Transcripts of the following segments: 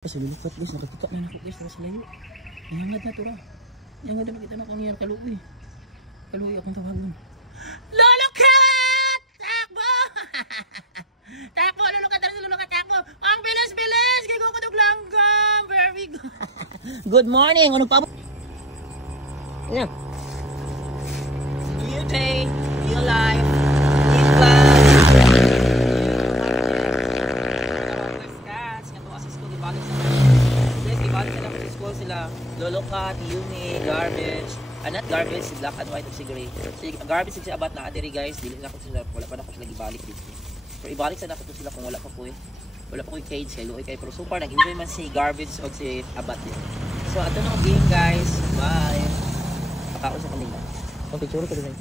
Kasi lulukat guys, nakatika na ako guys, sa layo. Ihangad na to ra. Ihangad na makita na ko niya kaluoy. Kaluoy akong tawagon. Lulukat! Takbo! Takbo, lulukat na sa lulukat, takbo. Ang bilis-bilis! Gigo ko tog langgam. Very good. Good morning. Ano pa? Yeah. New day, new life, new plan. Sila lulukat, Yumi, garbage, not garbage, si black and white at si gray. Si garbage si abat na adiri guys, dili na ko sila, wala pa na ko sila ibalik dito. Pero ibalik sa nako to sila kung wala pa ko wala pa ko cage kay luoy kay, pero so far nag-enjoy man si garbage o si abat din. So ato na game guys, bye. Pakaon sa kanila. Oh, picture ko din.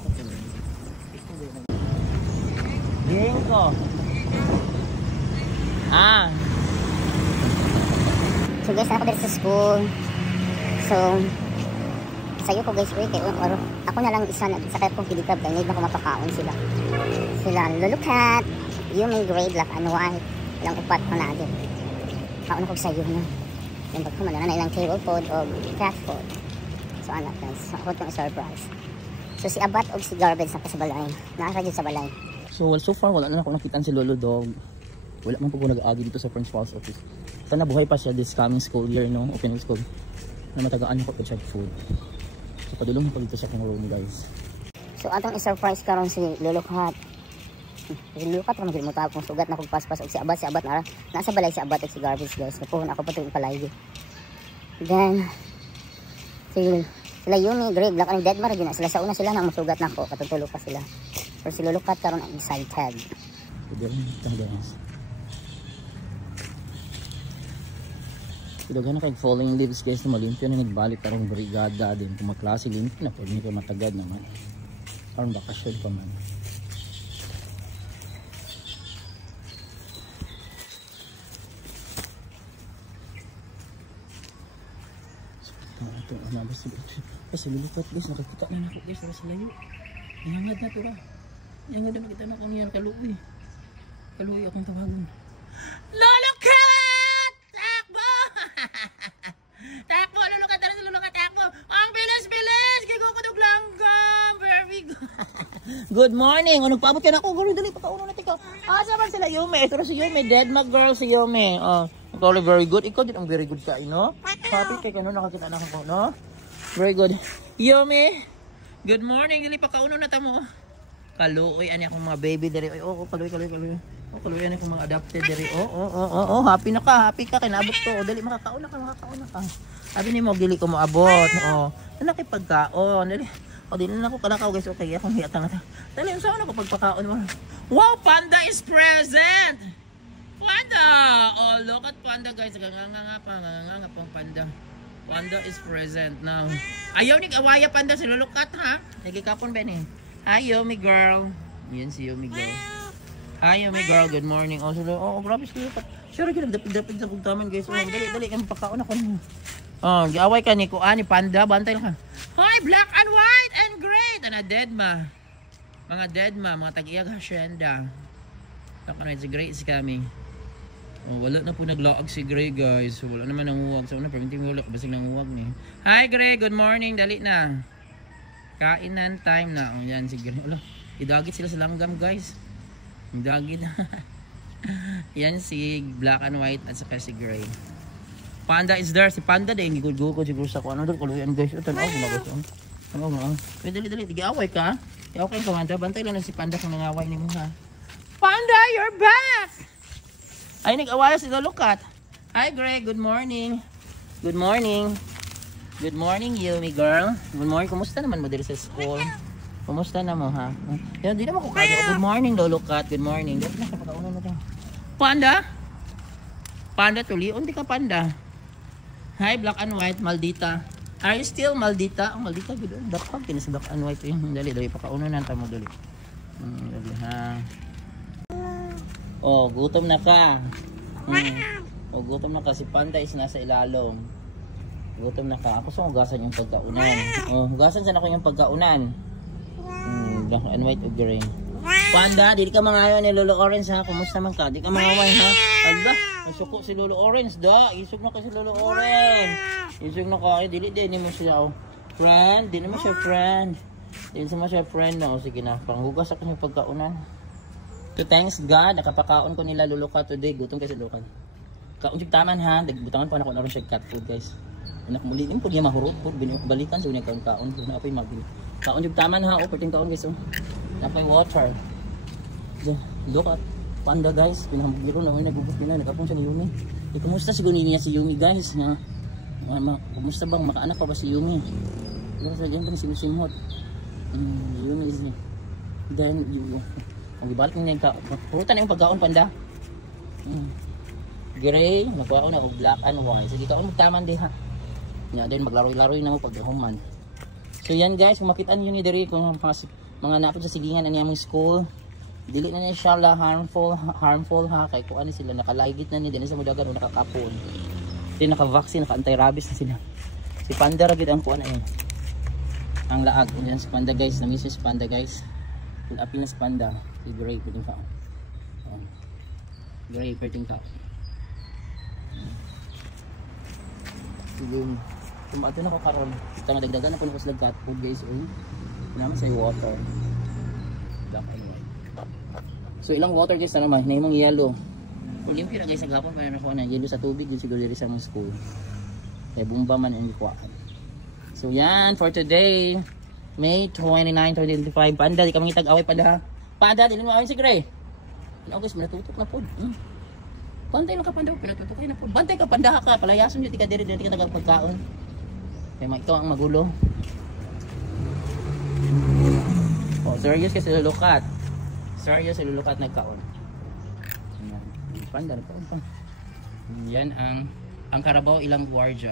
Game ko. So guys, ako dito sa school. So, sayo ko guys, wait, ako na lang isa na sa kaya kong pilikab, kaya hindi na ko mapakaon sila. Sila lulukat, Yumi, gray, black and white, ilang upat ko na din. Kaon ako sayo na. Yung pagkaman na ilang table food o cat food. So anak guys, so, ako itong surprise. So si Abat o si Garbage na pa sa balay. Nakakagin sa balay. So far wala na ako nakitaan si Lolo Dog. Wala man po ko nag-aagi dito sa principal's office. Sana buhay pa siya this coming school year, no? Opening school. Na matagaan ko pa check food. So padulong ko dito sa akong room guys. So atong i-surprise karon si Lulukat. Si Lulukat ra magil mo tapong sugat na kog paspas og si Abat na nasa balay si Abat at si Garbage guys. Napuhon ako pa tuig palay. Then sila Yumi, Gray, Black and Deadmar yun. Sila sa una sila nang masugat na ako, katutulog pa sila. Pero si Lulukat karon ang excited. Idagan na kay falling leaves guys na malimpyo na nagbalik karong brigada din kung maklase limpyo na pwede ko matagad naman karong bakasyon pa man. Ito ano ba kasi lulukat guys, nakakita na ako guys sa layo. Ihangad na to ra. Ihangad na makita na ko niya kaluoy. Kaluoy akong tawagon. Lulukat! Takbo, lulukat na sa lulukat, takbo. Ang bilis-bilis! Gigo ko tog langgam. Very good. Good morning. Ano paabot ka na ako? Garo, dali, pakauno natin ka. Asa man sila Yumi? Ito na si Yumi. Deadmag girl si Yumi. Totally very good. Ikaw din ang very good ka, no? Happy kay ka, no? Nakakita na ako, no? Very good. Yumi, good morning. Dali, pakauno na tamo. Kaluoy, ani akong mga baby dali. Kaluoy. Kaluoy, ani akong mga adopted dali. Happy na ka. Happy ka. Kinabot ko. Dali, makakaon na ka. Sabi ni mo, dili ko mo abot. Nakipagkaon. Dali. Dili na ako kalakaw guys. Okay, akong hiyatang na. Dali, saan ako pagpakaon mo? Wow, Panda is present! Panda! Look at Panda guys. Nganga pang Panda. Panda is present now. Ayaw ni awaya Panda si lulukat ha. Nagikapon ba ni? Hi Yumi girl. Yan si Yumi girl. Hi Yumi girl, good morning. Grabe si lulukat. Sure ka nagdapid sa pagtaman guys. Dali kami pagkaon ako. Giaway ka ni Kuan ni Panda, bantay lang ka. Hi, black and white and gray. Ana deadma. Mga deadma, mga tag-iyag hacienda. Takano si Gray is coming. Wala na po naglaag si Gray guys. Wala naman nanguwag. So na permitting wala basig nanguwag ni. Hi Gray, good morning. Dali na. Kainan time na. Yan si Gray. Wala, idagit sila sa langgam guys. Idagit. Yan si black and white at saka si Gray. Panda is there. Si Panda din. Gigugugod ko siguro sa kuwan. Ano doon kuluyan guys. Ito na ako. Dali. Digiaway ka. Diaway ka Panda. Bantay lang na si Panda kung nangaway ni mo ha. Panda, you're back! Ay, nag-awaya si Lulukat. Hi Gray, good morning. Good morning. Good morning Yumi girl. Good morning. Kumusta naman mo dito sa school? Kumusta na mo ha? Yan, di naman ko kaya. Good morning Lulukat. Good morning. Panda? Panda tulion di ka Panda. Hi black and white Maldita. Are you still Maldita? Maldita good. Dakpag kinis black and white yun. Dali pakauno na tamo dali. Dali ha. Gutom na ka. Gutom na ka. Si Panda is nasa ilalong. Gutom na ka. Ako sa hugasan yung pagkaunan. Hugasan sana ko yung pagkaunan. Black and white o gray. Panda, di ka mangayon ni Lolo Orange ha. Kumusta man ka? Di ka mangaway ha. Ala, isuko si Lolo Orange da. Isog na ka si Lolo Orange. Isog na ka. Ay, dili din mo siya. Friend, di naman siya friend. Di naman siya friend na. O sige na, panghugas ako ng pagkaunan. So thanks God, nakapakaon ko nila Lolo ka today. Gutom kasi Lolo ka. Kaon yung taman ha. Nagbutangan pa na ko na rin siya cat food guys. Anak mo din po niya mahurot po. Balikan sa unyang kaon. So na apoy magin. Kaon yung taman ha. O, perting kaon guys. O. Napay water. Look at Panda guys, pinahambiro na nagugupit na nakapon siya ni Yumi. Kumusta siguro niya si Yumi guys na kumusta bang makaanak pa ba si Yumi? Look sa diyan sinusimhot. Yumi is then you ang ibalik niya ka. Purutan na yung pagkaon Panda. Gray, nagkuha na og black and white. Sige kaon magtaman di ha. Nya then maglaro-laroy na mo pag human. So yan guys, kung makita niyo ni diri kung mga napod sa silingan na niyang school. Dili na niya siya harmful ha kay kung ano sila nakaligit na ni din sa mudagan o nakakapon. Di naka-vaccine, naka-anti-rabies na sila. Si Panda ra gid ang kuan ay. Ang laag diyan si Panda guys, na Mrs. Panda guys. Full apil na si Panda. Si Gray piting ka. Gray piting ka. Yung tumato na ko karon. Kita nga dagdagan na po sa cat food guys. Naman sa water. Black and white. So ilang water guys na naman, hinahimong yellow. Kung limpyo na guys, naghapon pa na nakuha na yellow sa tubig, yun siguro dito sa mga school. Kaya bumba man ang ikuhaan. So yan, for today, May 29, 2025. Panda, di kami tag-away Panda ha. Panda, di mo away si Gray. August, pinatutok na po. Bantay lang ka Panda, pinatutok kayo na po. Bantay ka Panda ka, palayason yun, di ka diri ka tagapagkaon. Kaya ito ang magulo. Oh, serious kasi lulukat. Serious, lulukat nagkaon. Panda na po. Yan ang Carabao ilang guardia.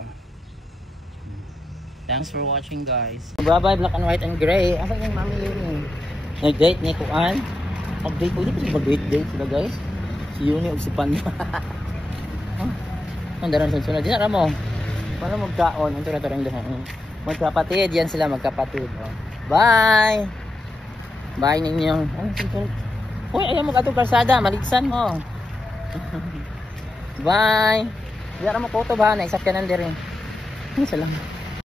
Thanks for watching guys. Bye bye black and white and gray. Asa yung mami yun? Nag-date ni Kuan. Update po dito mag-date sila guys. Si Yuni o si Panda. Ang daran sa sunod. Dinara mo. Paano magkaon? Ang tura-turang dahan. Magkapatid. Yan sila magkapatid. Bye! Bye ninyo. Uy, ayaw mo katong kalsada. Maligsan mo. Bye! Dinara mo koto ba? Naisap ka nandiri. Salamat.